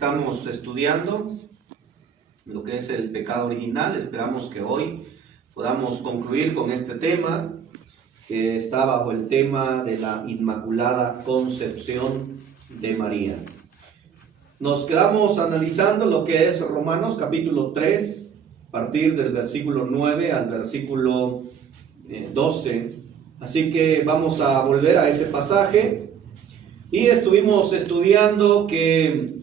Estamos estudiando lo que es el pecado original. Esperamos que hoy podamos concluir con este tema, que está bajo el tema de la Inmaculada Concepción de María. Nos quedamos analizando lo que es Romanos capítulo 3, a partir del versículo 9 al versículo 12. Así que vamos a volver a ese pasaje. Y estuvimos estudiando que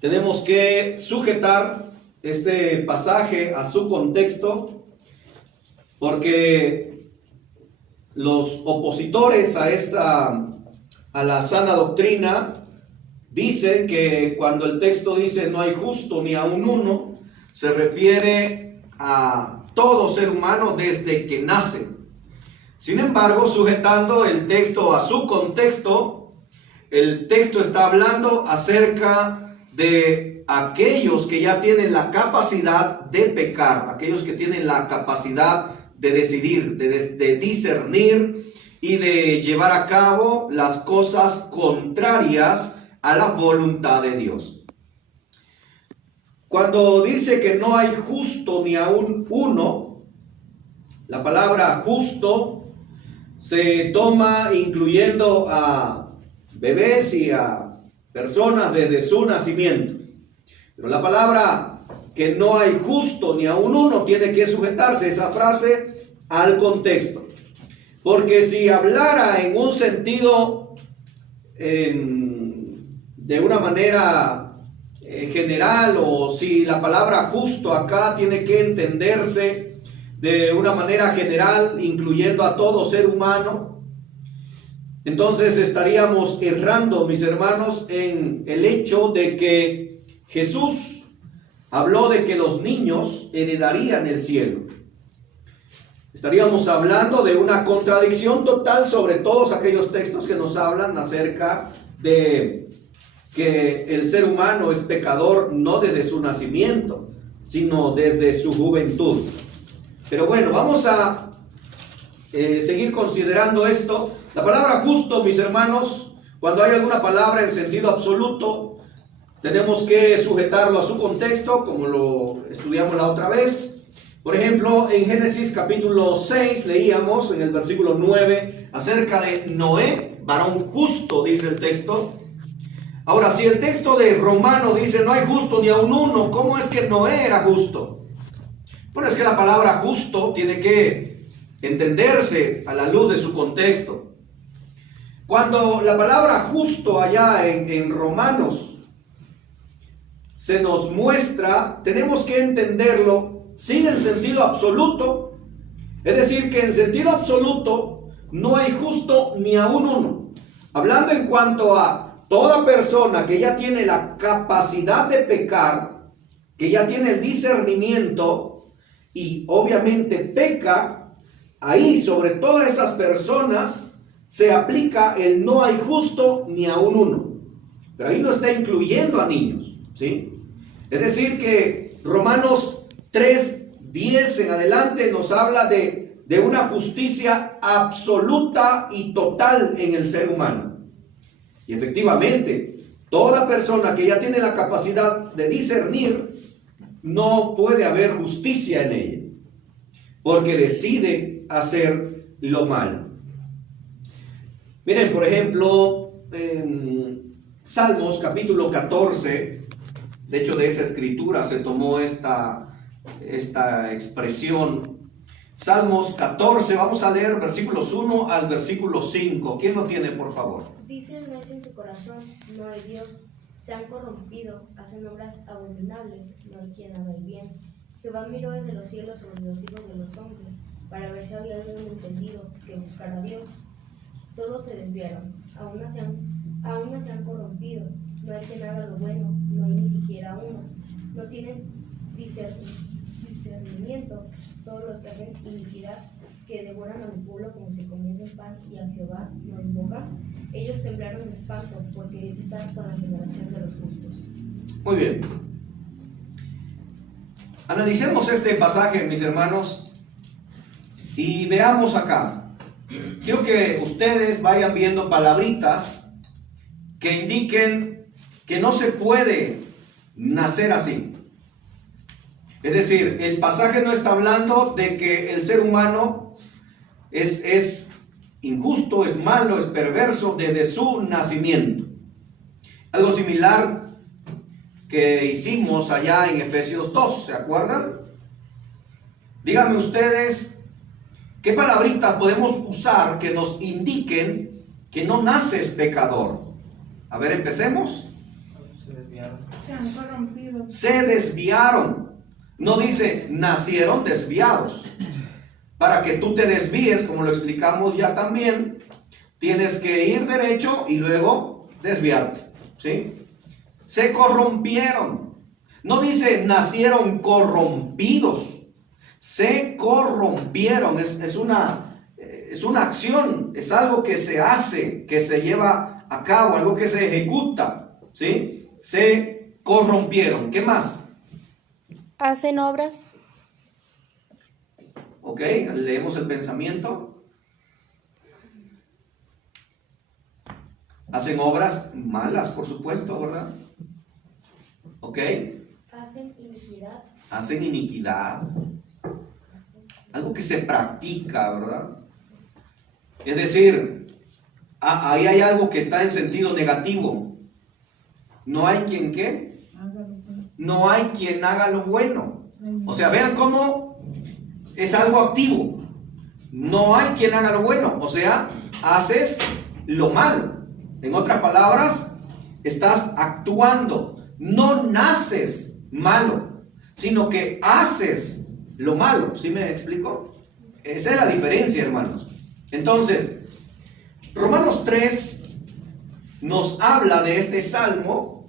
tenemos que sujetar este pasaje a su contexto, porque los opositores a la sana doctrina dicen que cuando el texto dice no hay justo ni aun uno, se refiere a todo ser humano desde que nace. Sin embargo, sujetando el texto a su contexto, el texto está hablando acerca de aquellos que ya tienen la capacidad de pecar, aquellos que tienen la capacidad de decidir, de discernir y de llevar a cabo las cosas contrarias a la voluntad de Dios. Cuando dice que no hay justo ni aun uno, la palabra justo se toma incluyendo a bebés y a personas desde su nacimiento. Pero la palabra que no hay justo ni aun uno tiene que sujetarse esa frase al contexto. Porque si hablara en un sentido, de una manera general, o si la palabra justo acá tiene que entenderse de una manera general, incluyendo a todo ser humano, entonces estaríamos errando, mis hermanos, en el hecho de que Jesús habló de que los niños heredarían el cielo. Estaríamos hablando de una contradicción total sobre todos aquellos textos que nos hablan acerca de que el ser humano es pecador no desde su nacimiento, sino desde su juventud. Pero bueno, vamos a seguir considerando esto. La palabra justo, mis hermanos, cuando hay alguna palabra en sentido absoluto, tenemos que sujetarlo a su contexto, como lo estudiamos la otra vez. Por ejemplo, en Génesis capítulo 6 leíamos en el versículo 9 acerca de Noé, varón justo, dice el texto. Ahora, si el texto de Romano dice no hay justo ni aun uno, ¿cómo es que Noé era justo? Bueno, es que la palabra justo tiene que entenderse a la luz de su contexto. Cuando la palabra justo allá en Romanos se nos muestra, tenemos que entenderlo sin el sentido absoluto. Es decir, que en sentido absoluto no hay justo ni aun uno. Hablando en cuanto a toda persona que ya tiene la capacidad de pecar, que ya tiene el discernimiento y obviamente peca, ahí sobre todas esas personas se aplica el no hay justo ni aun uno. Pero ahí no está incluyendo a niños, ¿sí? Es decir que Romanos 3:10 en adelante nos habla de una justicia absoluta y total en el ser humano. Y efectivamente, toda persona que ya tiene la capacidad de discernir, no puede haber justicia en ella, porque decide hacer lo malo. Miren, por ejemplo, en Salmos capítulo 14, de hecho de esa escritura se tomó esta expresión. Salmos 14, vamos a leer versículos 1 al versículo 5. ¿Quién lo tiene, por favor? Dice el necio en su corazón, no hay Dios. Se han corrompido, hacen obras abominables, no hay quien haga el bien. Jehová miró desde los cielos sobre los hijos de los hombres, para ver si había algún entendido que buscara a Dios. Todos se desviaron, aún se han corrompido, no hay quien haga lo bueno, no hay ni siquiera uno. No tienen discernimiento todos los que hacen iniquidad, que devoran a mi pueblo como si comiesen pan, y a Jehová no invocan. Ellos temblaron de espanto, porque Dios está con la generación de los justos. Muy bien. Analicemos este pasaje, mis hermanos, y veamos acá. Quiero que ustedes vayan viendo palabritas que indiquen que no se puede nacer así. Es decir, el pasaje no está hablando de que el ser humano es injusto, es malo, es perverso desde su nacimiento. Algo similar que hicimos allá en Efesios 2, ¿se acuerdan? Díganme ustedes, ¿qué palabritas podemos usar que nos indiquen que no naces pecador? A ver, empecemos. Se desviaron. Se han corrompido. Se desviaron. No dice nacieron desviados. Para que tú te desvíes, como lo explicamos ya también, tienes que ir derecho y luego desviarte, ¿sí? Se corrompieron. No dice nacieron corrompidos. Se corrompieron. Es una acción, es algo que se hace, que se lleva a cabo, algo que se ejecuta, ¿sí? Se corrompieron. ¿Qué más? Hacen obras. Ok, leemos el pensamiento. Hacen obras malas, por supuesto, ¿verdad? Ok. Hacen iniquidad. Hacen iniquidad. Algo que se practica, ¿verdad? Es decir, ahí hay algo que está en sentido negativo. No hay quien ¿qué? No hay quien haga lo bueno. O sea, vean cómo es algo activo. No hay quien haga lo bueno. O sea, haces lo malo. En otras palabras, estás actuando. No naces malo, sino que haces lo malo. ¿Sí me explico? Esa es la diferencia, hermanos. Entonces, Romanos 3 nos habla de este salmo.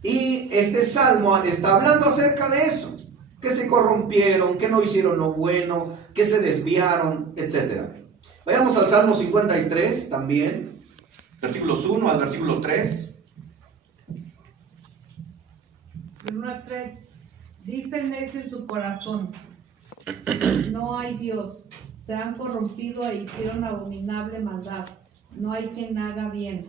Y este salmo está hablando acerca de eso. Que se corrompieron, que no hicieron lo bueno, que se desviaron, etc. Vayamos al Salmo 53 también. Versículos 1 al versículo 3. El 1 al 3. Dice el necio en su corazón: no hay Dios. Se han corrompido e hicieron abominable maldad. No hay quien haga bien.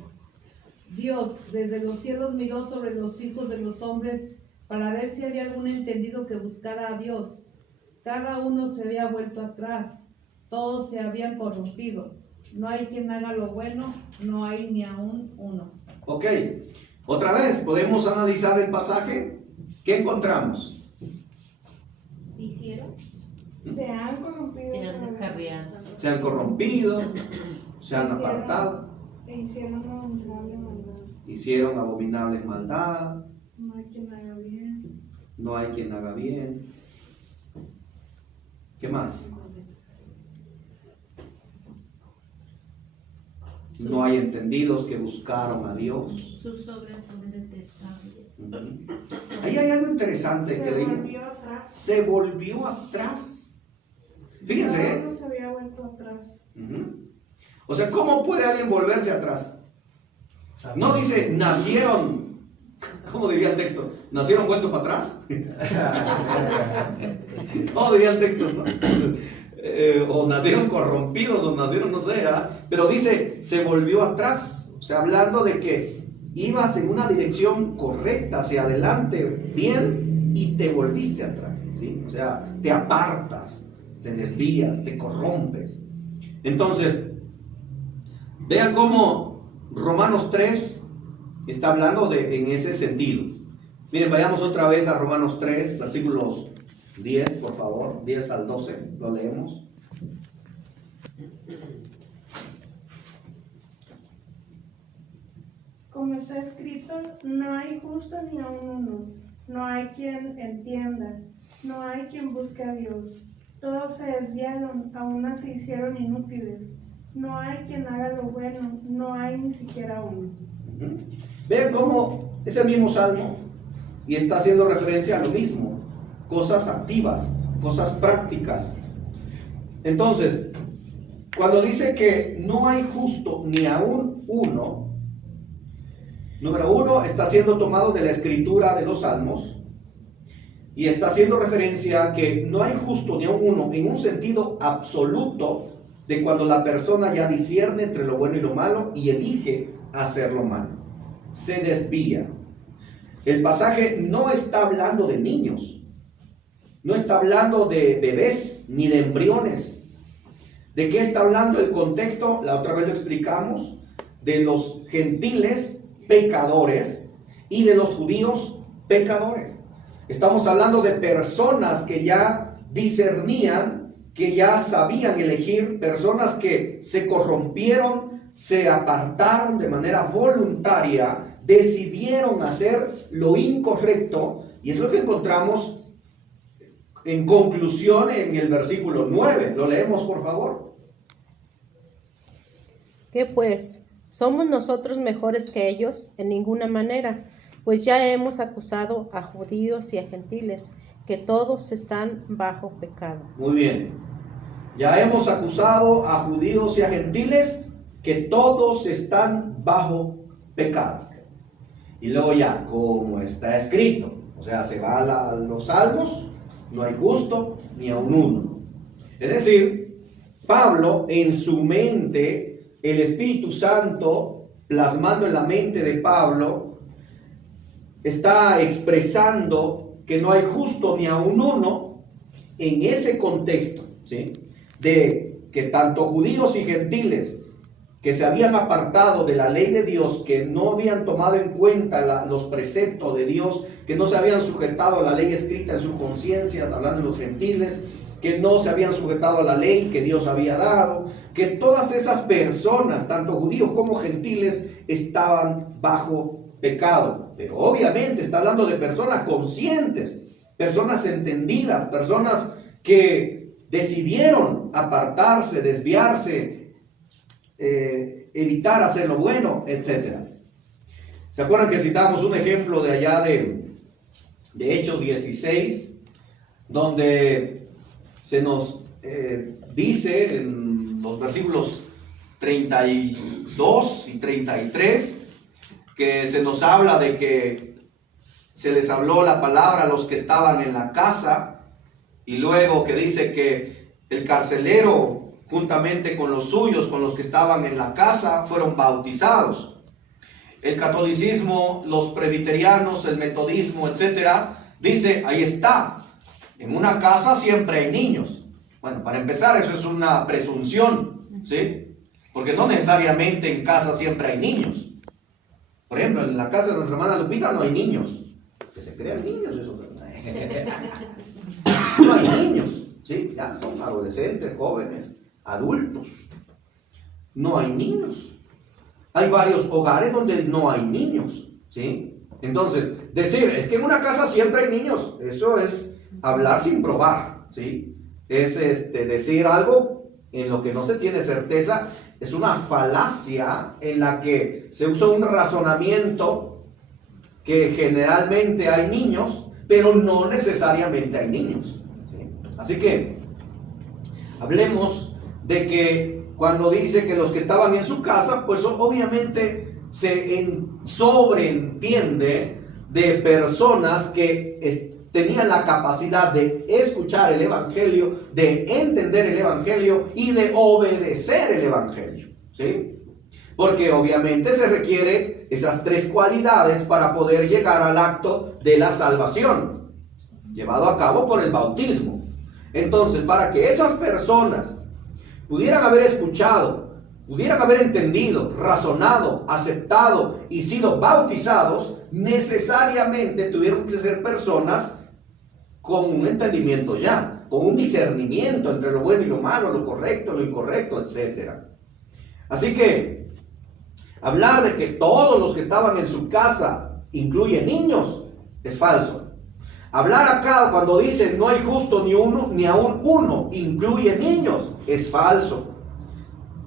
Dios desde los cielos miró sobre los hijos de los hombres para ver si había algún entendido que buscara a Dios. Cada uno se había vuelto atrás. Todos se habían corrompido. No hay quien haga lo bueno, no hay ni aún uno. Ok, otra vez, ¿podemos analizar el pasaje? ¿Qué encontramos? Hicieron. Se han corrompido. Se han descarriado. Se han corrompido, se han apartado, E hicieron abominable maldad. hicieron abominables maldad, No hay quien haga bien. no hay quien haga bien. ¿Qué más? No hay entendidos que buscaron a Dios. Sus obras son detestables. Ahí hay algo interesante que Se leí. volvió atrás. Se volvió atrás. Fíjense, Cada ¿eh? uno se había vuelto atrás. O sea, ¿cómo puede alguien volverse atrás? No dice, nacieron, ¿cómo diría el texto? ¿Nacieron vuelto para atrás? ¿Cómo diría el texto? ¿No? O nacieron corrompidos, o nacieron, no sé, ¿ah? Pero dice, se volvió atrás. O sea, hablando de que ibas en una dirección correcta, hacia adelante, bien, y te volviste atrás, ¿sí? O sea, te apartas, te desvías, te corrompes. Entonces, vean cómo Romanos 3 está hablando en ese sentido. Miren, vayamos otra vez a Romanos 3, versículos 10, por favor, 10 al 12, lo leemos. Como está escrito, no hay justo ni aun uno. No hay quien entienda. No hay quien busque a Dios. Todos se desviaron, a una se hicieron inútiles. No hay quien haga lo bueno, no hay ni siquiera uno. Vean cómo es el mismo salmo y está haciendo referencia a lo mismo. Cosas activas, cosas prácticas. Entonces, cuando dice que no hay justo ni aún uno, número uno, está siendo tomado de la escritura de los salmos y está haciendo referencia a que no hay justo ni aún uno en un sentido absoluto de cuando la persona ya discierne entre lo bueno y lo malo y elige hacer lo malo. Se desvía. el pasaje no está hablando de niños, no está hablando de bebés ni de embriones. ¿De qué está hablando el contexto? La otra vez lo explicamos, de los gentiles pecadores y de los judíos pecadores. Estamos hablando de personas que ya discernían, que ya sabían elegir, personas que se corrompieron, se apartaron de manera voluntaria, decidieron hacer lo incorrecto, y es lo que encontramos en conclusión en el versículo 9. Lo leemos, por favor. ¿Qué pues? ¿Somos nosotros mejores que ellos? En ninguna manera, pues ya hemos acusado a judíos y a gentiles, que todos están bajo pecado. Muy bien. Ya hemos acusado a judíos y a gentiles, que todos están bajo pecado. Y luego ya, como está escrito, o sea, se va a los salmos, no hay justo ni aun uno. Es decir, Pablo en su mente, el Espíritu Santo plasmando en la mente de Pablo, está expresando que no hay justo ni aun uno en ese contexto, ¿sí? De que tanto judíos y gentiles que se habían apartado de la ley de Dios, que no habían tomado en cuenta los preceptos de Dios, que no se habían sujetado a la ley escrita en su conciencia, hablando de los gentiles, que no se habían sujetado a la ley que Dios había dado, que todas esas personas, tanto judíos como gentiles, estaban bajo pecado. Pero obviamente está hablando de personas conscientes, personas entendidas, personas que decidieron apartarse, desviarse, evitar hacer lo bueno, etc. ¿Se acuerdan que citamos un ejemplo de allá de Hechos 16, donde se nos dice en los versículos 32 y 33 que se nos habla de que se les habló la palabra a los que estaban en la casa, y luego que dice que el carcelero juntamente con los suyos, con los que estaban en la casa, fueron bautizados. El catolicismo, los presbiterianos, el metodismo, etcétera, dice, ahí está, en una casa siempre hay niños. Bueno, para empezar, eso es una presunción, ¿sí? Porque no necesariamente en casa siempre hay niños. Por ejemplo, en la casa de nuestra hermana Lupita no hay niños. Que se crean niños, eso. No hay niños, ¿sí? Ya son adolescentes, jóvenes, adultos. No hay niños. Hay varios hogares donde no hay niños, ¿sí? Entonces, decir, es que en una casa siempre hay niños, eso es hablar sin probar, ¿sí? Es decir algo en lo que no se tiene certeza, es una falacia en la que se usa un razonamiento que generalmente hay niños, pero no necesariamente hay niños, ¿sí? Así que, hablemos de que cuando dice que los que estaban en su casa, pues obviamente se sobreentiende de personas que tenían la capacidad de escuchar el Evangelio, de entender el Evangelio y de obedecer el Evangelio, ¿sí? Porque obviamente se requiere esas tres cualidades para poder llegar al acto de la salvación, llevado a cabo por el bautismo. Entonces, para que esas personas pudieran haber escuchado, pudieran haber entendido, razonado, aceptado y sido bautizados, necesariamente tuvieron que ser personas con un entendimiento ya, con un discernimiento entre lo bueno y lo malo, lo correcto, lo incorrecto, etc. Así que hablar de que todos los que estaban en su casa incluyen niños es falso. Hablar acá cuando dice no hay justo ni uno, ni aun uno, incluye niños, es falso.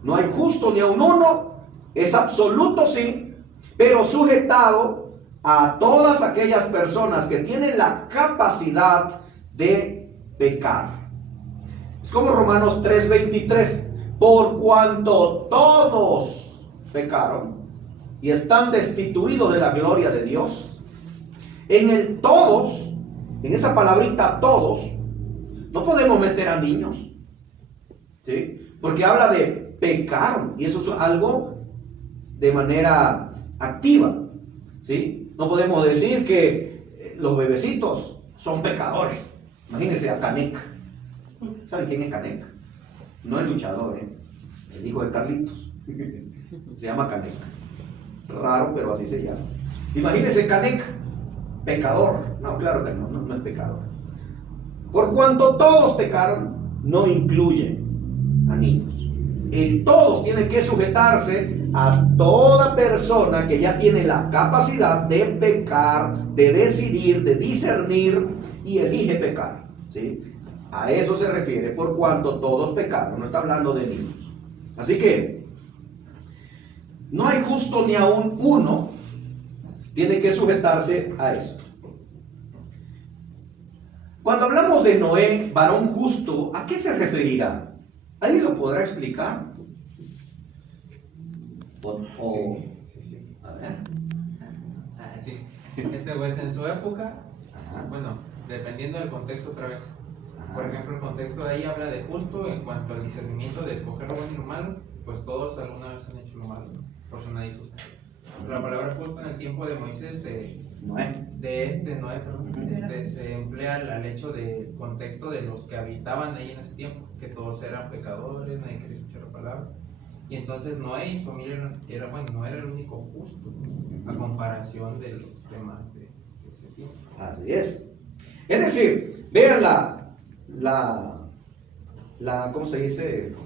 No hay justo ni aun uno, es absoluto sí, pero sujetado a todas aquellas personas que tienen la capacidad de pecar. Es como Romanos 3:23, por cuanto todos pecaron y están destituidos de la gloria de Dios. En el todos, en esa palabrita todos, no podemos meter a niños, ¿sí? Porque habla de pecar, y eso es algo de manera activa. ¿sí? No podemos decir que los bebecitos son pecadores. Imagínense a Canek. ¿Saben quién es Canek? No el luchador, el hijo de Carlitos. Se llama Canek. Raro, pero así se llama. Imagínense Canek, pecador. No, claro que no es pecador. Por cuanto todos pecaron, no incluye a niños. Y todos tienen que sujetarse a toda persona que ya tiene la capacidad de pecar, de decidir, de discernir y elige pecar, ¿sí? A eso se refiere, por cuanto todos pecaron, no está hablando de niños. Así que no hay justo ni aún uno, tiene que sujetarse a eso. Cuando hablamos de Noé, varón justo, ¿a qué se referirá? ¿Alguien lo podrá explicar? Sí. A ver. Sí. Pues en su época, Ajá. bueno, dependiendo del contexto otra vez. Ajá. Por ejemplo, el contexto de ahí habla de justo en cuanto al discernimiento de escoger lo bueno y lo malo, pues todos alguna vez han hecho lo malo, por eso nadie justo. Pero la palabra justo en el tiempo de Moisés, Noé. Noé, se emplea al hecho del contexto de los que habitaban ahí en ese tiempo, que todos eran pecadores, nadie quería escuchar la palabra. Y entonces Noé y su familia no era el único justo a comparación de los demás de ese tiempo. Así es. Es decir, vean ¿cómo se dice?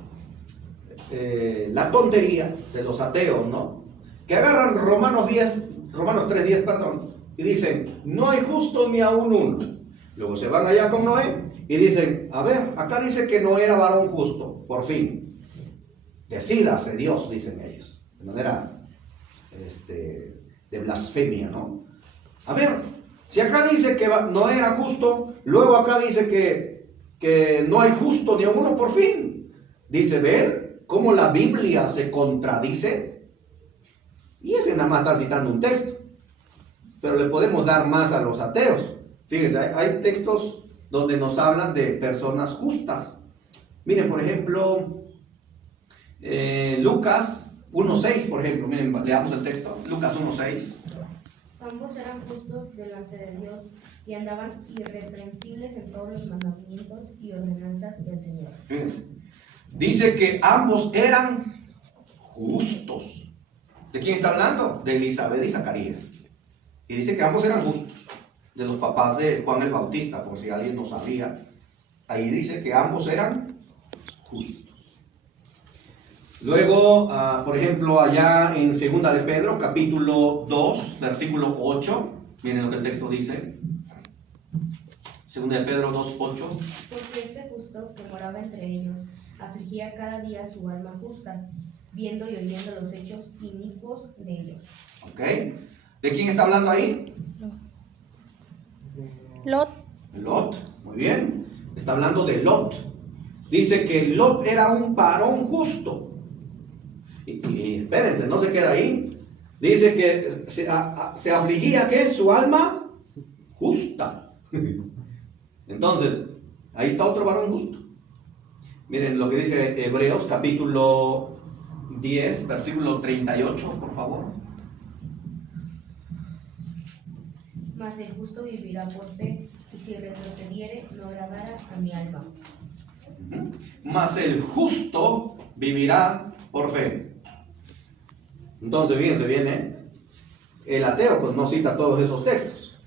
La tontería de los ateos, ¿no? Que agarran Romanos 3:10, perdón, y dicen, no hay justo ni aún uno. Luego se van allá con Noé y dicen, a ver, acá dice que no era varón justo, por fin. Decídase Dios, dicen ellos, de manera de blasfemia, ¿no? A ver, si acá dice que no era justo, luego acá dice que no hay justo ni a uno, por fin. Dice, ¿ven cómo la Biblia se contradice? Y ese nada más está citando un texto, pero le podemos dar más a los ateos. Fíjense, hay textos donde nos hablan de personas justas. Miren, por ejemplo, Lucas 1:6, por ejemplo. Miren, leamos el texto. Lucas 1:6. Ambos eran justos delante de Dios y andaban irreprensibles en todos los mandamientos y ordenanzas del Señor. Fíjense, dice que ambos eran justos. ¿De quién está hablando? De Elizabeth y Zacarías. Y dice que ambos eran justos. De los papás de Juan el Bautista, por si alguien no sabía. Ahí dice que ambos eran justos. Luego, por ejemplo, allá en 2 de Pedro, capítulo 2, versículo 8. Miren lo que el texto dice. 2 de Pedro 2:8. Porque este justo que moraba entre ellos afligía cada día su alma justa, viendo y oyendo los hechos inicuos de ellos. ¿Ok? ¿De quién está hablando ahí? Lot. Lot, muy bien. Está hablando de Lot. Dice que Lot era un varón justo. Y espérense, no se queda ahí. Dice que se afligía, ¿qué? Su alma justa. Entonces, ahí está otro varón justo. Miren lo que dice Hebreos capítulo 10, versículo 38, por favor. Mas el justo vivirá por fe, y si retrocediere, no agradará a mi alma. Mas el justo vivirá por fe. Entonces, fíjense bien, el ateo pues no cita todos esos textos.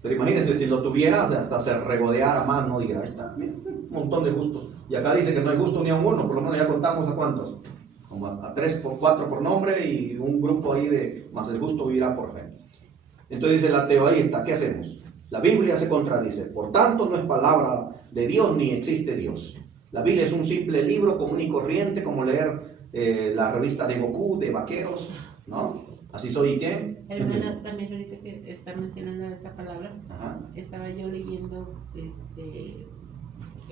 Pero imagínense si lo tuvieras, hasta se regodeara más, no diga, ahí está, mira, un montón de justos. Y acá dice que no hay justo ni a uno, por lo menos ya contamos a cuántos. Como a 3 por 4 por nombre y un grupo ahí de, más el justo vivirá por fe. Entonces dice el ateo, ahí está, ¿qué hacemos? La Biblia se contradice, por tanto no es palabra de Dios ni existe Dios. La Biblia es un simple libro común y corriente, como leer la revista de Goku, de vaqueros, ¿no? Así soy, ¿qué? Hermana, también ahorita que está mencionando esa palabra, Ajá. estaba yo leyendo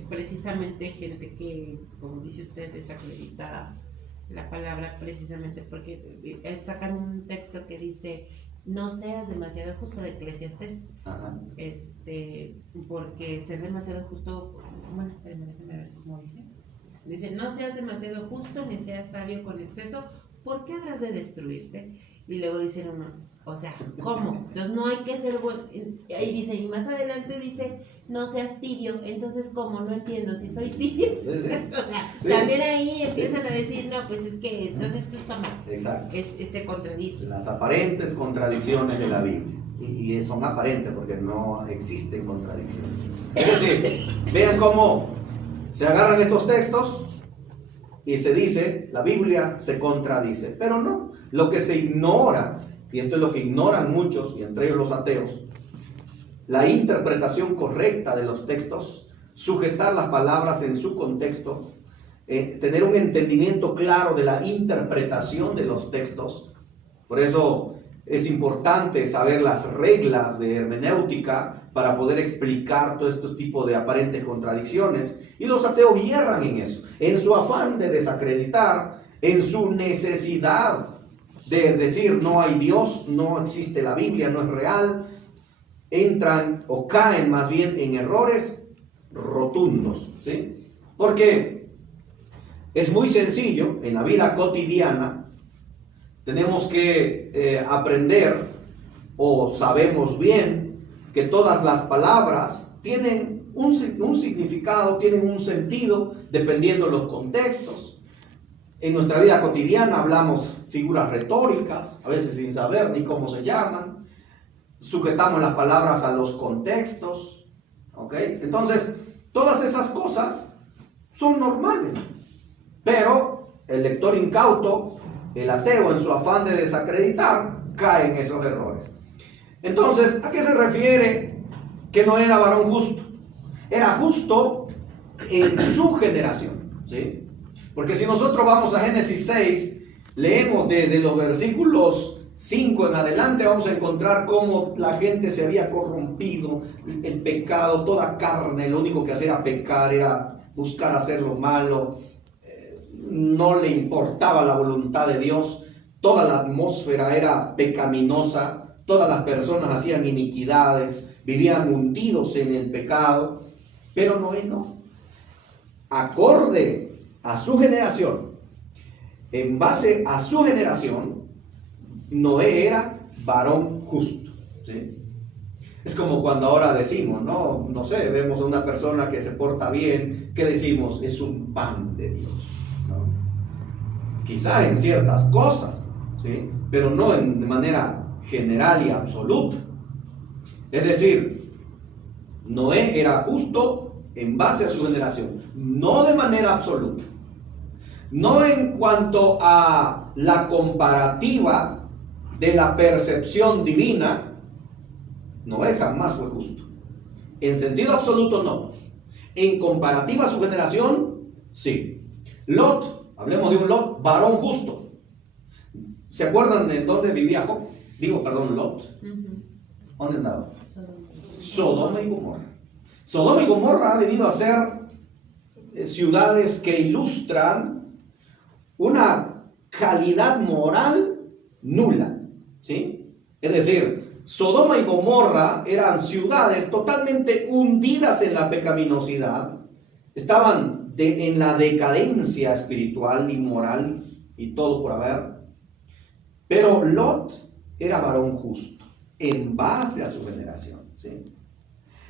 precisamente gente que, como dice usted, desacredita la palabra precisamente porque sacan un texto que dice no seas demasiado justo, de Eclesiastés. Ajá. Porque ser demasiado justo, bueno, déjame ver cómo dice. Dice, no seas demasiado justo ni seas sabio con exceso, porque habrás de destruirte. Y luego dicen uno, o sea, ¿cómo? Entonces no hay que ser bueno. Ahí dice, y más adelante dice, no seas tibio. Entonces, ¿cómo? No entiendo si soy tibio. Sí, sí. O sea, Sí. también ahí empiezan a decir, no, pues es que entonces esto está mal. Exacto. Se contradice. Las aparentes contradicciones de la Biblia. Y son aparentes porque no existen contradicciones. Es decir, vean cómo se agarran estos textos y se dice, la Biblia se contradice. Pero no, lo que se ignora, y esto es lo que ignoran muchos, y entre ellos los ateos, la interpretación correcta de los textos, sujetar las palabras en su contexto, tener un entendimiento claro de la interpretación de los textos. Por eso es importante saber las reglas de hermenéutica para poder explicar todo este tipo de aparentes contradicciones. Y los ateos hierran en eso, en su afán de desacreditar, en su necesidad de decir no hay Dios, no existe la Biblia, no es real. Entran o caen más bien en errores rotundos, ¿sí? Porque es muy sencillo en la vida cotidiana. Tenemos que aprender, o sabemos bien, que todas las palabras tienen un significado, tienen un sentido, dependiendo de los contextos. En nuestra vida cotidiana hablamos figuras retóricas, a veces sin saber ni cómo se llaman. Sujetamos las palabras a los contextos, ¿ok? Entonces, todas esas cosas son normales, pero el lector incauto, el ateo, en su afán de desacreditar, cae en esos errores. Entonces, ¿a qué se refiere que no era varón justo? Era justo en su generación, ¿sí? Porque si nosotros vamos a Génesis 6, leemos desde los versículos 5 en adelante, vamos a encontrar cómo la gente se había corrompido, el pecado, toda carne, lo único que hacía era pecar, era buscar hacer lo malo. No le importaba la voluntad de Dios, toda la atmósfera era pecaminosa, todas las personas hacían iniquidades, vivían hundidos en el pecado, pero Noé no. Acorde a su generación, en base a su generación, Noé era varón justo, ¿sí? Es como cuando ahora decimos, no sé, vemos a una persona que se porta bien, ¿qué decimos? Es un pan de Dios. Quizás en ciertas cosas, ¿sí? Pero no de manera general y absoluta. Es decir, Noé era justo en base a su generación, no de manera absoluta. No en cuanto a la comparativa de la percepción divina, Noé jamás fue justo. En sentido absoluto no. En comparativa a su generación, sí. Lot. Hablemos de un Lot, varón justo. ¿Se acuerdan de dónde vivía Job? Lot. ¿Dónde andaba? Sodoma y Gomorra. Sodoma y Gomorra ha venido a ser ciudades que ilustran una calidad moral nula, ¿sí? Es decir, Sodoma y Gomorra eran ciudades totalmente hundidas en la pecaminosidad, estaban en la decadencia espiritual y moral y todo por haber. Pero Lot era varón justo en base a su generación, ¿sí?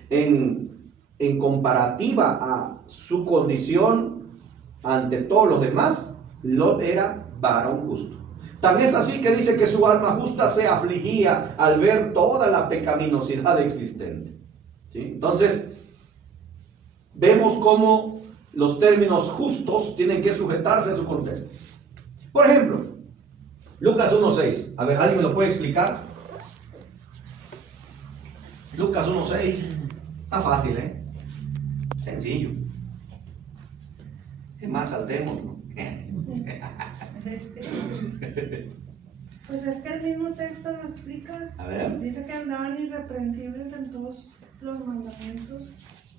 En comparativa a su condición ante todos los demás, Lot era varón justo. Tan es así que dice que su alma justa se afligía al ver toda la pecaminosidad existente, ¿sí? Entonces, vemos cómo los términos justos tienen que sujetarse a su contexto. Por ejemplo, Lucas 1:6. A ver, ¿alguien me lo puede explicar? Lucas 1:6. Está fácil, ¿eh? Sencillo. Es más, saltemos, ¿no? Pues es que el mismo texto lo explica. A ver. Dice que andaban irreprensibles en todos los mandamientos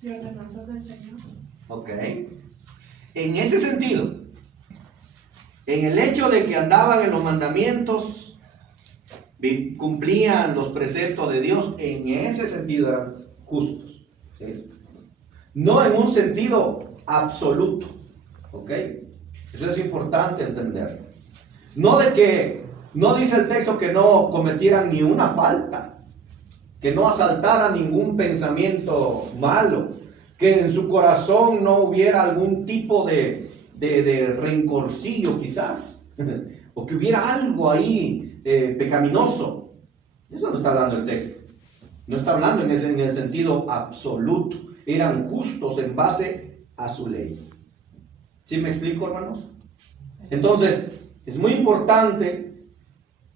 y ordenanzas del Señor. Ok. En ese sentido, en el hecho de que andaban en los mandamientos, cumplían los preceptos de Dios, en ese sentido eran justos, ¿sí? No en un sentido absoluto, ¿ok? Eso es importante entender. No de que No dice el texto que no cometieran ni una falta, que no asaltaran ningún pensamiento malo, que en su corazón no hubiera algún tipo de rencorcillo quizás, o que hubiera algo ahí pecaminoso. Eso no está hablando el texto. No está hablando en el sentido absoluto. Eran justos en base a su ley. ¿Sí me explico, hermanos? Entonces, es muy importante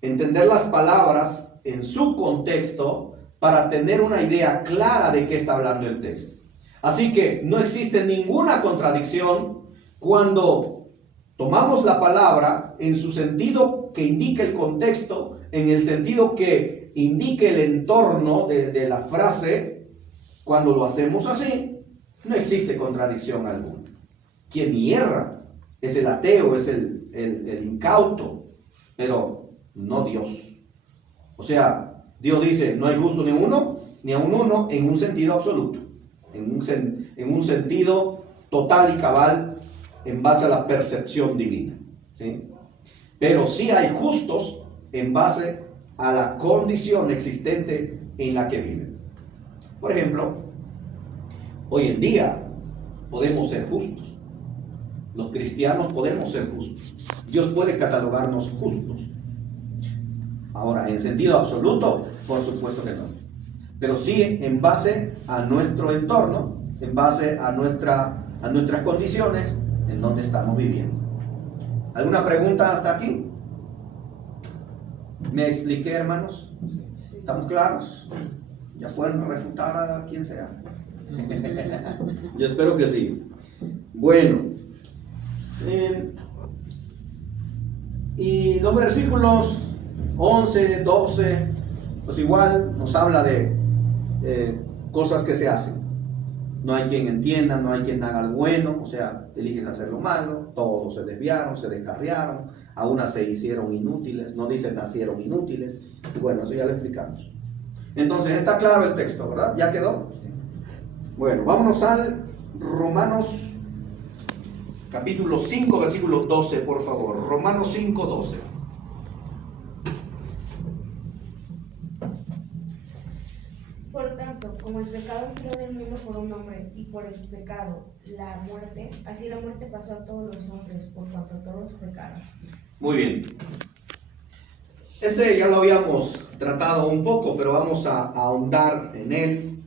entender las palabras en su contexto para tener una idea clara de qué está hablando el texto. Así que no existe ninguna contradicción cuando tomamos la palabra en su sentido que indique el contexto, en el sentido que indique el entorno de la frase. Cuando lo hacemos así, no existe contradicción alguna. Quien hierra es el ateo, es el incauto, pero no Dios. O sea, Dios dice, no hay justo ni uno, ni a un uno, en un sentido absoluto, en un sentido total y cabal, en base a la percepción divina, ¿sí? Pero sí hay justos en base a la condición existente en la que viven. Por ejemplo, hoy en día podemos ser justos. Los cristianos podemos ser justos. Dios puede catalogarnos justos. Ahora, en sentido absoluto, por supuesto que no. Pero sí en base a nuestro entorno, en base a nuestras condiciones, en donde estamos viviendo. ¿Alguna pregunta hasta aquí? ¿Me expliqué, hermanos? ¿Estamos claros? ¿Ya pueden refutar a quien sea? Yo espero que sí. Bueno. Y los versículos 11, 12, pues igual nos habla de cosas que se hacen. No hay quien entienda, no hay quien haga el bueno, o sea, eliges hacer lo malo, todos se desviaron, se descarriaron, a unas se hicieron inútiles, no dice nacieron inútiles. Bueno, eso ya lo explicamos. Entonces, está claro el texto, ¿verdad? ¿Ya quedó? Bueno, vámonos al Romanos capítulo 5, versículo 12, por favor. Romanos 5, 12. Por tanto, como el pecado entró en el mundo por un hombre, y por el pecado la muerte, así la muerte pasó a todos los hombres, por cuanto todos pecaron. Muy bien. Este ya lo habíamos tratado un poco, pero vamos a ahondar en él.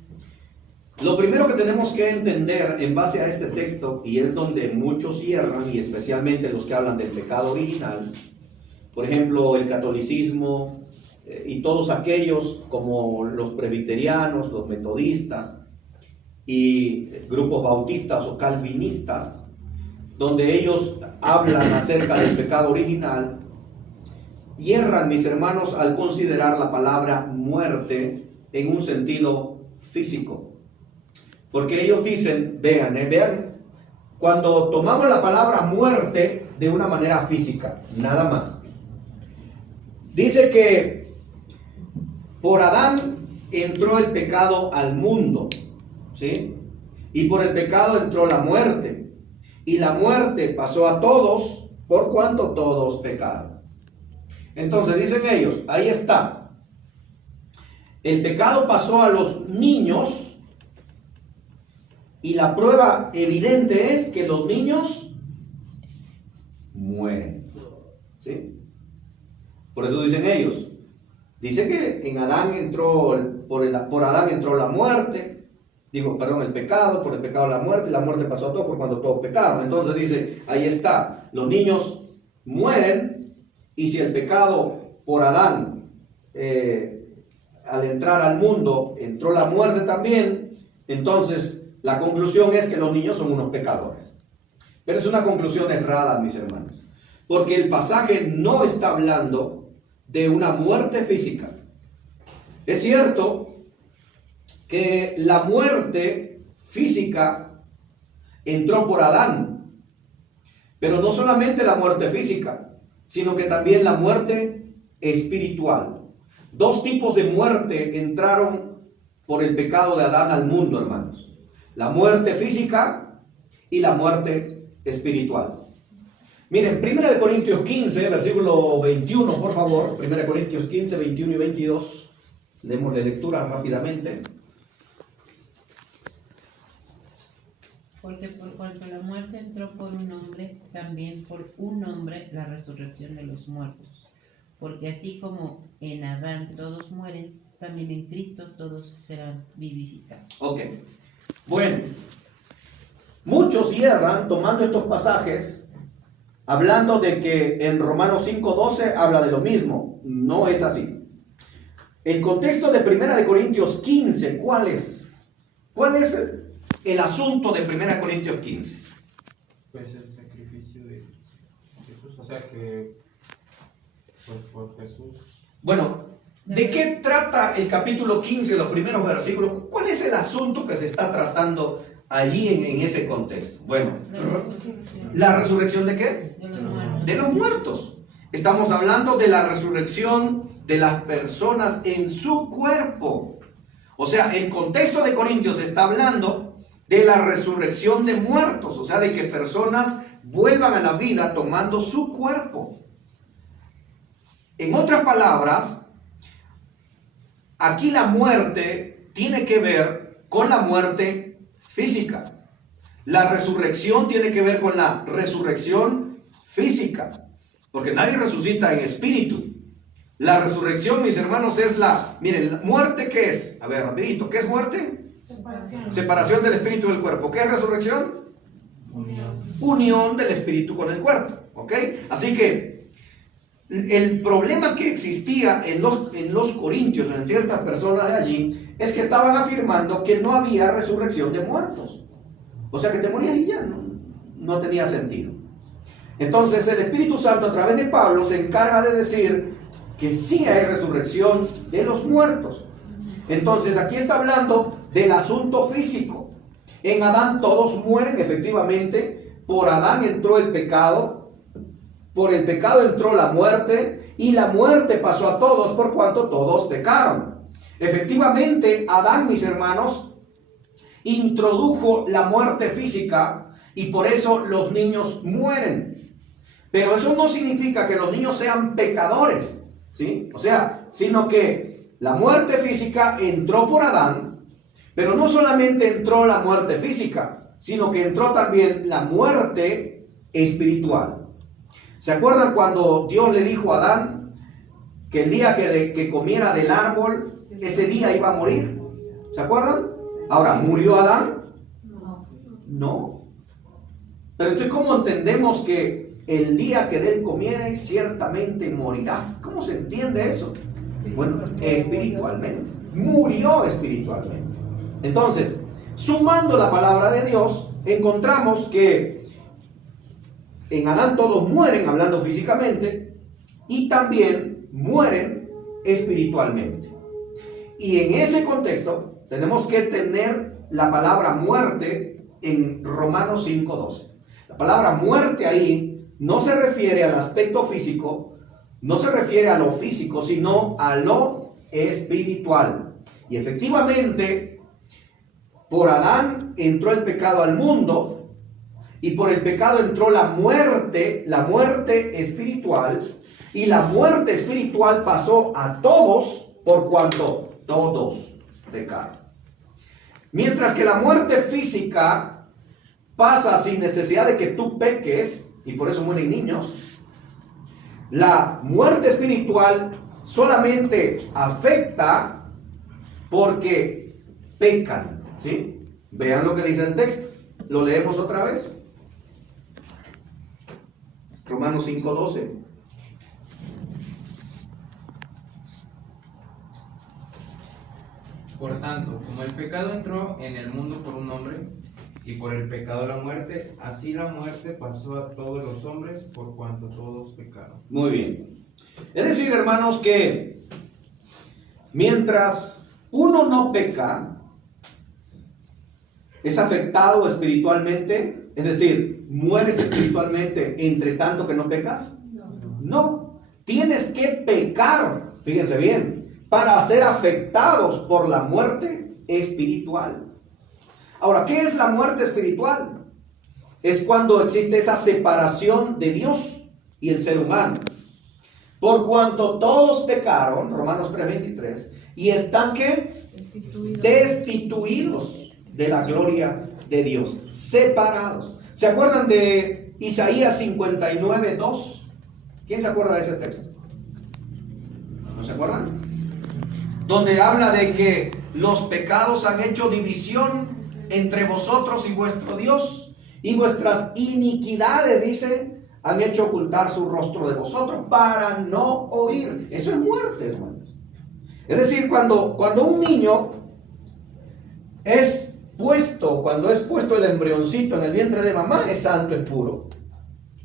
Lo primero que tenemos que entender en base a este texto, y es donde muchos cierran, y especialmente los que hablan del pecado original, por ejemplo, el catolicismo, y todos aquellos como los presbiterianos, los metodistas y grupos bautistas o calvinistas, donde ellos hablan acerca del pecado original, hierran, mis hermanos, al considerar la palabra muerte en un sentido físico. Porque ellos dicen, vean, cuando tomamos la palabra muerte de una manera física, nada más. Dice que por Adán entró el pecado al mundo, ¿sí? Y por el pecado entró la muerte. Y la muerte pasó a todos, por cuanto todos pecaron. Entonces dicen ellos, ahí está. El pecado pasó a los niños, y la prueba evidente es que los niños mueren, ¿sí? Por eso dicen ellos. Dice que en Adán entró, por Adán entró la muerte, el pecado, por el pecado la muerte pasó a todos por cuando todos pecaron. Entonces dice, ahí está, los niños mueren, y si el pecado por Adán, al entrar al mundo, entró la muerte también, entonces la conclusión es que los niños son unos pecadores. Pero es una conclusión errada, mis hermanos, porque el pasaje no está hablando de una muerte física. Es cierto que la muerte física entró por Adán, pero no solamente la muerte física, sino que también la muerte espiritual. Dos tipos de muerte entraron por el pecado de Adán al mundo, hermanos: la muerte física y la muerte espiritual. Miren, 1 Corintios 15, versículo 21, por favor. 1 Corintios 15, 21 y 22. Leemos la lectura rápidamente. Porque por cuanto la muerte entró por un hombre, también por un hombre la resurrección de los muertos. Porque así como en Adán todos mueren, también en Cristo todos serán vivificados. Ok. Bueno, muchos hierran tomando estos pasajes, hablando de que en Romanos 5:12 habla de lo mismo. No es así. El contexto de 1 Corintios 15, ¿cuál es? ¿Cuál es el asunto de 1 Corintios 15? Pues el sacrificio de Jesús, o sea que pues por Jesús. Bueno, ¿de qué trata el capítulo 15, los primeros versículos? ¿Cuál es el asunto que se está tratando allí en ese contexto? Bueno, ¿la resurrección de qué? De los muertos. De los muertos. Estamos hablando de la resurrección de las personas en su cuerpo. O sea, el contexto de Corintios está hablando de la resurrección de muertos, o sea, de que personas vuelvan a la vida tomando su cuerpo. En otras palabras, aquí la muerte tiene que ver con la muerte física. La resurrección tiene que ver con la resurrección física, porque nadie resucita en espíritu. La resurrección, mis hermanos, es miren, ¿muerte qué es? A ver, rapidito, ¿qué es muerte? Separación del espíritu del cuerpo. ¿Qué es resurrección? Unión del espíritu con el cuerpo, ¿ok? Así que el problema que existía en los corintios, en ciertas personas de allí, es que estaban afirmando que no había resurrección de muertos. O sea que te morías y ya, no tenía sentido. Entonces el Espíritu Santo a través de Pablo se encarga de decir que sí hay resurrección de los muertos. Entonces aquí está hablando del asunto físico. En Adán todos mueren, efectivamente. Por Adán entró el pecado, por el pecado entró la muerte, y la muerte pasó a todos por cuanto todos pecaron. Efectivamente, Adán, mis hermanos, introdujo la muerte física, y por eso los niños mueren. Pero eso no significa que los niños sean pecadores, ¿sí? O sea, sino que la muerte física entró por Adán, pero no solamente entró la muerte física, sino que entró también la muerte espiritual. ¿Se acuerdan cuando Dios le dijo a Adán que el día que comiera del árbol, ese día iba a morir? ¿Se acuerdan? Ahora, ¿murió Adán? No. Pero entonces, ¿cómo entendemos que el día que de él comieres ciertamente morirás? ¿Cómo se entiende eso? Bueno, espiritualmente. Murió espiritualmente. Entonces, sumando la palabra de Dios, encontramos que en Adán todos mueren, hablando físicamente, y también mueren espiritualmente. Y en ese contexto tenemos que tener la palabra muerte en Romanos 5:12. La palabra muerte ahí no se refiere al aspecto físico, no se refiere a lo físico, sino a lo espiritual. Y efectivamente, por Adán entró el pecado al mundo, y por el pecado entró la muerte espiritual, y la muerte espiritual pasó a todos por cuanto todos pecaron. Mientras que la muerte física pasa sin necesidad de que tú peques, y por eso mueren niños, la muerte espiritual solamente afecta porque pecan, ¿sí? Vean lo que dice el texto. Lo leemos otra vez. Romanos 5:12. Por tanto, como el pecado entró en el mundo por un hombre, y por el pecado la muerte, así la muerte pasó a todos los hombres por cuanto todos pecaron. Muy bien. Es decir, hermanos, que mientras uno no peca, es afectado espiritualmente, es decir, mueres espiritualmente entre tanto que no pecas. No, tienes que pecar, fíjense bien, para ser afectados por la muerte espiritual. Ahora, ¿qué es la muerte espiritual? es cuando existe esa separación de Dios y el ser humano. Por cuanto todos pecaron, Romanos 3:23, y están ¿qué? Destituidos de la gloria de Dios, separados. ¿Se acuerdan de Isaías 59:2? ¿Quién se acuerda de ese texto? ¿No se acuerdan? Donde habla de que los pecados han hecho división entre vosotros y vuestro Dios, y vuestras iniquidades, dice, han hecho ocultar su rostro de vosotros para no oír. Eso es muerte, hermanos. Es decir, cuando un niño es puesto, cuando es puesto el embrioncito en el vientre de mamá, es santo, es puro,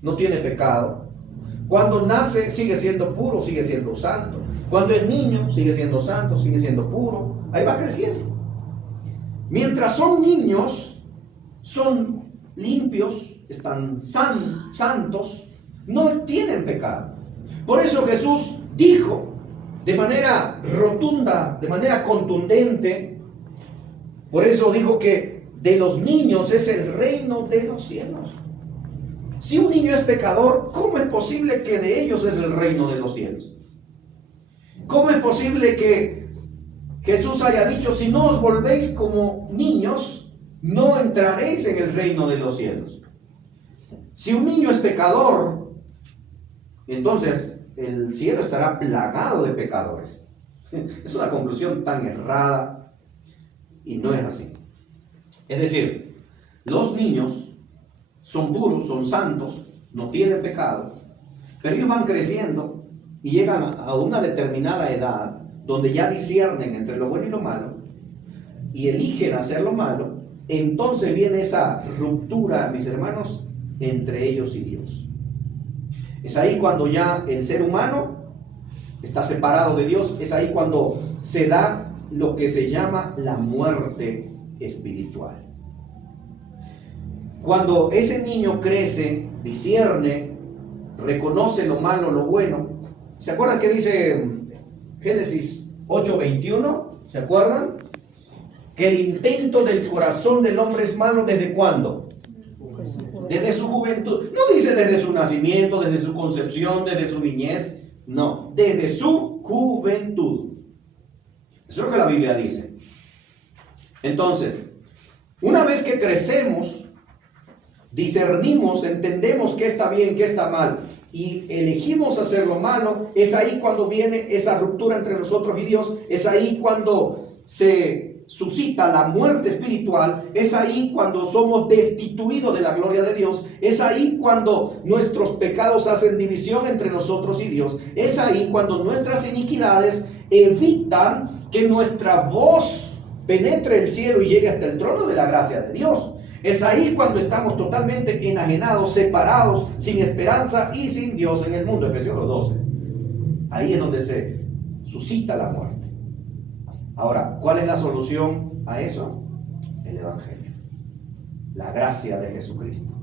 no tiene pecado. Cuando nace, sigue siendo puro, sigue siendo santo. Cuando es niño, sigue siendo santo, sigue siendo puro. Ahí va creciendo. Mientras son niños, son limpios, están santos, no tienen pecado. Por eso Jesús dijo de manera rotunda, de manera contundente, por eso dijo que de los niños es el reino de los cielos. Si un niño es pecador, ¿cómo es posible que de ellos es el reino de los cielos? ¿Cómo es posible que Jesús haya dicho, si no os volvéis como niños, no entraréis en el reino de los cielos? Si un niño es pecador, entonces el cielo estará plagado de pecadores. Es una conclusión tan errada y no es así. Es decir, los niños son puros, son santos, no tienen pecado, pero ellos van creciendo y llegan a una determinada edad donde ya disciernen entre lo bueno y lo malo y eligen hacer lo malo. Entonces viene esa ruptura, mis hermanos, entre ellos y Dios. Es ahí cuando ya el ser humano está separado de Dios, es ahí cuando se da lo que se llama la muerte espiritual. Cuando ese niño crece, discierne, reconoce lo malo, lo bueno. ¿Se acuerdan qué dice Génesis 8:21? ¿Se acuerdan? Que el intento del corazón del hombre es malo ¿desde cuándo? Desde su juventud. No dice desde su nacimiento, desde su concepción, desde su niñez. No, desde su juventud. Eso es lo que la Biblia dice. Entonces, una vez que crecemos, discernimos, entendemos qué está bien, qué está mal, y elegimos hacer lo malo, es ahí cuando viene esa ruptura entre nosotros y Dios, es ahí cuando se suscita la muerte espiritual, es ahí cuando somos destituidos de la gloria de Dios, es ahí cuando nuestros pecados hacen división entre nosotros y Dios, es ahí cuando nuestras iniquidades evitan que nuestra voz penetre el cielo y llegue hasta el trono de la gracia de Dios. Es ahí cuando estamos totalmente enajenados, separados, sin esperanza y sin Dios en el mundo. Efesios 12. Ahí es donde se suscita la muerte. Ahora, ¿cuál es la solución a eso? El Evangelio. La gracia de Jesucristo.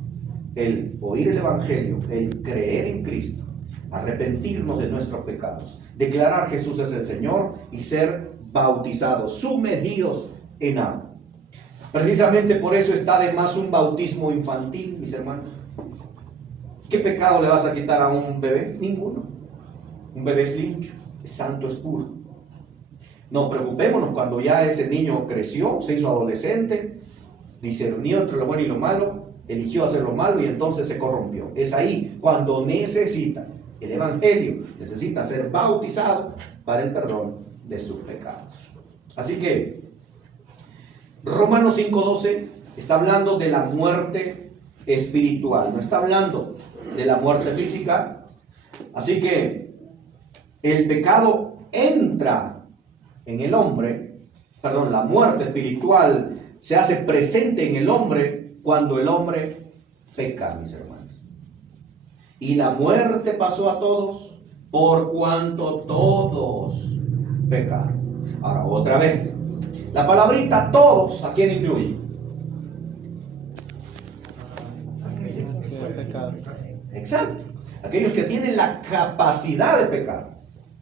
El oír el Evangelio, el creer en Cristo, arrepentirnos de nuestros pecados, declarar Jesús es el Señor y ser bautizados, sumergidos en agua. Precisamente por eso está de más un bautismo infantil, mis hermanos. ¿Qué pecado le vas a quitar a un bebé? Ninguno. Un bebé es limpio, es santo, es puro. No preocupémonos cuando ya ese niño creció, se hizo adolescente, discernió entre lo bueno y lo malo, eligió hacer lo malo y entonces se corrompió. Es ahí cuando necesita el Evangelio, necesita ser bautizado para el perdón de sus pecados. Así que Romanos 5:12 está hablando de la muerte espiritual, no está hablando de la muerte física. Así que el pecado entra en el hombre, la muerte espiritual se hace presente en el hombre cuando el hombre peca, mis hermanos. Y la muerte pasó a todos por cuanto todos pecaron. Ahora, otra vez, la palabrita todos, ¿a quién incluye? Exacto. Aquellos que tienen la capacidad de pecar.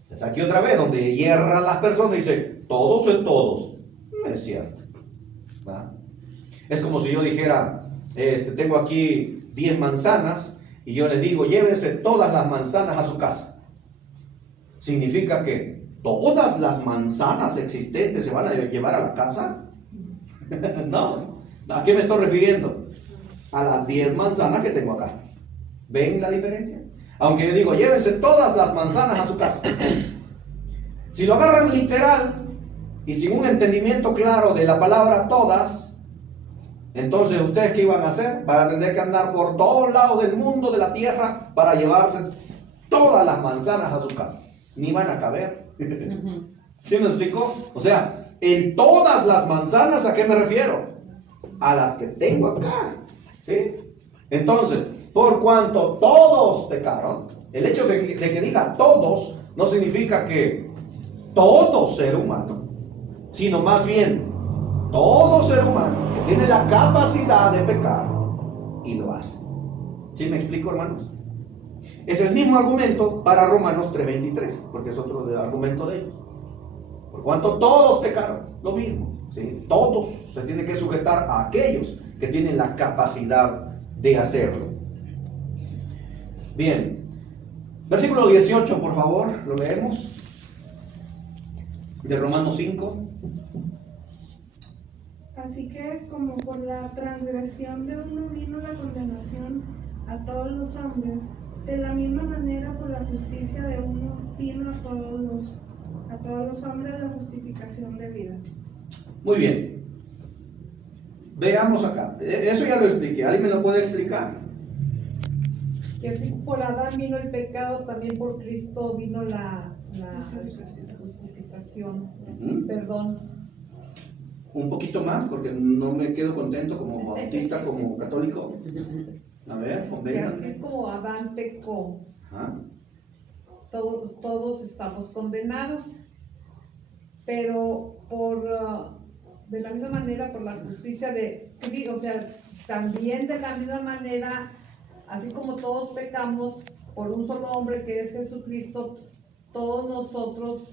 Es aquí otra vez donde hierran las personas y dicen, todos en todos. No es cierto. ¿Va? Es como si yo dijera, tengo aquí 10 manzanas y yo le digo, llévense todas las manzanas a su casa. ¿Significa que todas las manzanas existentes se van a llevar a la casa? No. ¿A qué me estoy refiriendo? A las 10 manzanas que tengo acá. ¿Ven la diferencia? Aunque yo digo, llévense todas las manzanas a su casa. Si lo agarran literal y sin un entendimiento claro de la palabra todas, entonces ustedes ¿qué iban a hacer? Van a tener que andar por todos lados del mundo, de la tierra, para llevarse todas las manzanas a su casa. Ni van a caber. ¿Sí me explicó? O sea, en todas las manzanas, ¿a qué me refiero? A las que tengo acá. ¿Sí? Entonces, por cuanto todos pecaron, el hecho de que diga todos no significa que todo ser humano, sino más bien todo ser humano que tiene la capacidad de pecar y lo hace. ¿Sí me explico, hermanos? Es el mismo argumento para Romanos 3:23, porque es otro argumento de ellos. Por cuanto todos pecaron, lo mismo, ¿sí? Todos se tienen que sujetar a aquellos que tienen la capacidad de hacerlo. Bien, versículo 18, por favor, lo leemos, de Romanos 5. Así que como por la transgresión de uno vino la condenación a todos los hombres, de la misma manera por la justicia de uno vino a todos los hombres la justificación de vida. Muy bien. Veamos acá. Eso ya lo expliqué. ¿Alguien me lo puede explicar? Que así por Adán vino el pecado, también por Cristo vino la justificación, perdón. Un poquito más, porque no me quedo contento como bautista, como católico. A ver, Que convénzame. así como Adán pecó, Ajá. todos estamos condenados, pero de la misma manera por la justicia de Cristo, o sea, también de la misma manera, así como todos pecamos por un solo hombre que es Jesucristo, todos nosotros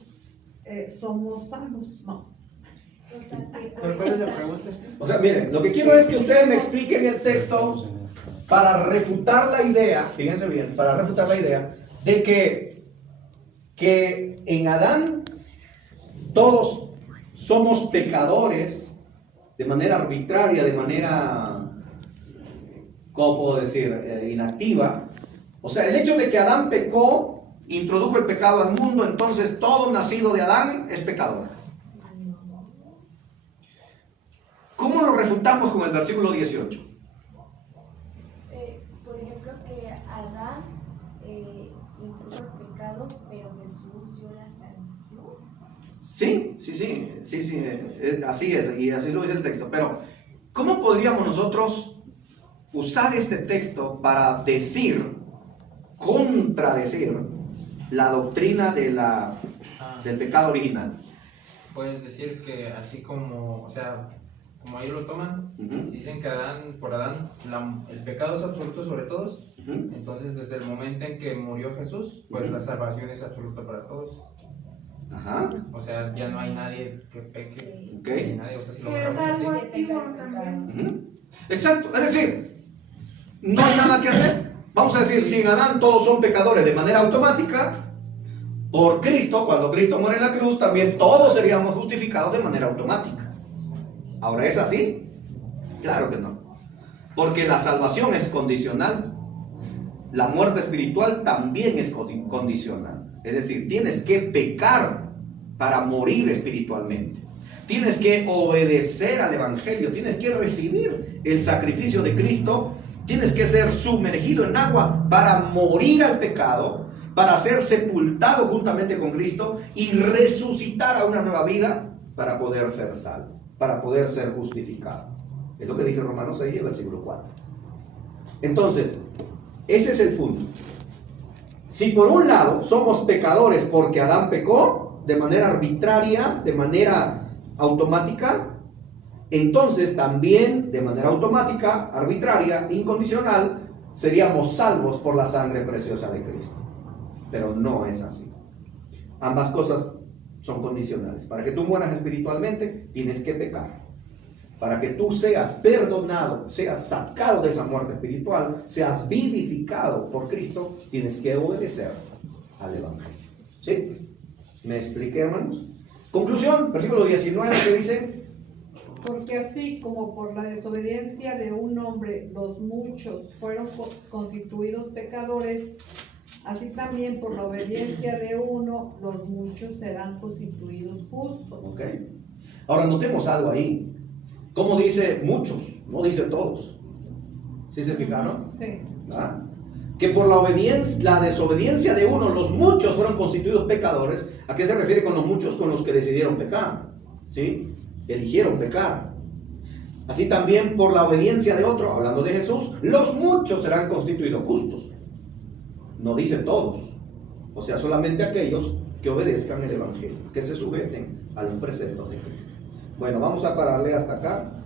somos salvos, ¿no? ¿Pero cuál es la pregunta? O sea, miren, lo que quiero es que ustedes me expliquen el texto para refutar la idea, fíjense bien, para refutar la idea de que en Adán todos somos pecadores de manera arbitraria, de manera, ¿cómo puedo decir?, inactiva. O sea, el hecho de que Adán pecó, introdujo el pecado al mundo, entonces todo nacido de Adán es pecador. ¿Cómo lo refutamos con el versículo 18? Por ejemplo, que Adán impuso el pecado, pero Jesús dio la salvación. Sí, así es, y así lo dice el texto. Pero, ¿cómo podríamos nosotros usar este texto para contradecir la doctrina del pecado original? Puedes decir que así como, o sea, como ellos lo toman, dicen que por Adán el pecado es absoluto sobre todos. Entonces, desde el momento en que murió Jesús, pues la salvación es absoluta para todos. Ajá. O sea, ya no hay nadie que peque. Ok. Ni nadie, o sea, si lo Que es agarramos así. algo activo también. Exacto, es decir, no hay nada que hacer. Vamos a decir, si en Adán todos son pecadores de manera automática, por Cristo, cuando Cristo muere en la cruz, también todos seríamos justificados de manera automática. ¿Ahora es así? Claro que no. Porque la salvación es condicional. La muerte espiritual también es condicional. Es decir, tienes que pecar para morir espiritualmente. Tienes que obedecer al Evangelio. Tienes que recibir el sacrificio de Cristo. Tienes que ser sumergido en agua para morir al pecado, para ser sepultado juntamente con Cristo y resucitar a una nueva vida para poder ser salvo, para poder ser justificado. Es lo que dice Romanos 6, el versículo 4. Entonces, ese es el punto. Si por un lado somos pecadores porque Adán pecó de manera arbitraria, de manera automática, entonces también de manera automática, arbitraria, incondicional, seríamos salvos por la sangre preciosa de Cristo. Pero no es así. Ambas cosas son condicionales. Para que tú mueras espiritualmente, tienes que pecar. para que tú seas perdonado, seas sacado de esa muerte espiritual, seas vivificado por Cristo, tienes que obedecer al Evangelio. ¿Sí? ¿Me expliqué, hermanos? Conclusión, versículo 19, que dice: Porque así como por la desobediencia de un hombre los muchos fueron constituidos pecadores, así también por la obediencia de uno los muchos serán constituidos justos. Ok. Ahora notemos algo ahí. Como dice muchos, no dice todos. ¿Sí se fijaron? Sí. ¿Ah? Que por la obediencia, la desobediencia de uno, los muchos fueron constituidos pecadores. ¿A qué se refiere con los muchos? Con los que decidieron pecar, ¿sí? Eligieron pecar. Así también por la obediencia de otro, hablando de Jesús, los muchos serán constituidos justos. No dice todos, o sea, solamente aquellos que obedezcan el Evangelio, que se sujeten a los preceptos de Cristo. Bueno, vamos a pararle hasta acá.